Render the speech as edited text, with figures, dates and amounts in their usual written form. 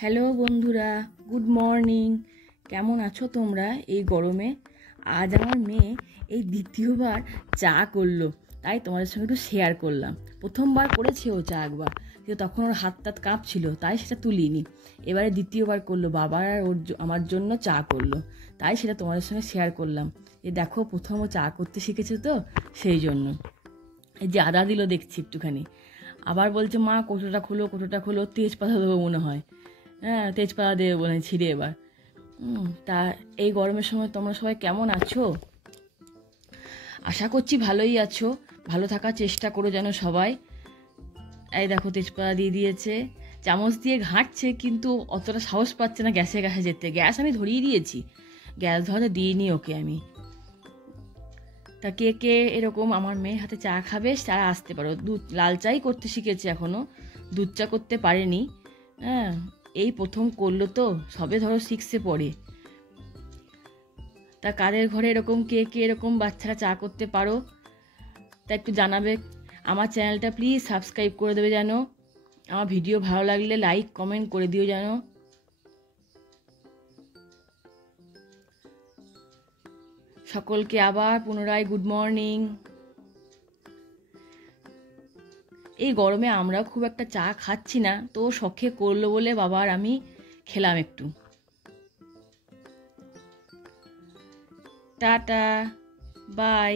Hello বন্ধুরা, good morning. কেমন আছো তোমরা এই গরমে? আজ আমার মেয়ে এই দ্বিতীয়বার চা করলো, তাই তোমাদের সঙ্গে একটু শেয়ার করলাম। প্রথমবার করেছে ও চা একবার, কিন্তু তখন ওর হাত টাত কাঁপছিল, তাই সেটা তুলিনি। এবারে দ্বিতীয়বার করলো, বাবার আর আমার জন্য চা করলো, তাই সেটা তোমাদের সঙ্গে শেয়ার করলাম। দেখো, প্রথম ও চা করতে শিখেছে তো, সেই জন্য। এই যে আদা দিল দেখছি একটুখানি, আবার বলছে মা কোটোটা খোলো, তেজপাতা দেবো মনে হয়। হ্যাঁ, তেজপাতা দেবে বলে ছিঁড়ে এবার। তা এই গরমের সময় তোমরা সবাই কেমন আছো? আশা করছি ভালোই আছো। ভালো থাকার চেষ্টা করো যেন সবাই। এই দেখো, তেজপাতা দিয়ে দিয়েছে, চামচ দিয়ে ঘাঁটছে, কিন্তু অতটা সাহস পাচ্ছে না গ্যাসে যেতে। গ্যাস আমি ধরিয়ে দিয়েছি, গ্যাস ধরাতে দিইনি ওকে আমি। তা কে কে এরকম আমার মেয়ের হাতে চা খাবে তারা আসতে পারো। লাল চাই করতে শিখেছে, এখনও দুধ চা করতে পারেনি। হ্যাঁ, এই প্রথম করলো তো, সবে ধরো 6-এ পড়ে। তা কাদের ঘরে এরকম কে কে এরকম বাচ্চারা চা করতে পারো তা একটু জানাবে। আমার চ্যানেলটা প্লিজ সাবস্ক্রাইব করে দেবে যেন। আমার ভিডিও ভালো লাগলে লাইক কমেন্ট করে দিও যেন। সকলকে আবার পুনরায় গুড মর্নিং। এই গরমে আমরাও খুব একটা চা খাচ্ছি না, তো শখে করলো বলে বাবা আর আমি খেলাম একটু। Ta ta, by.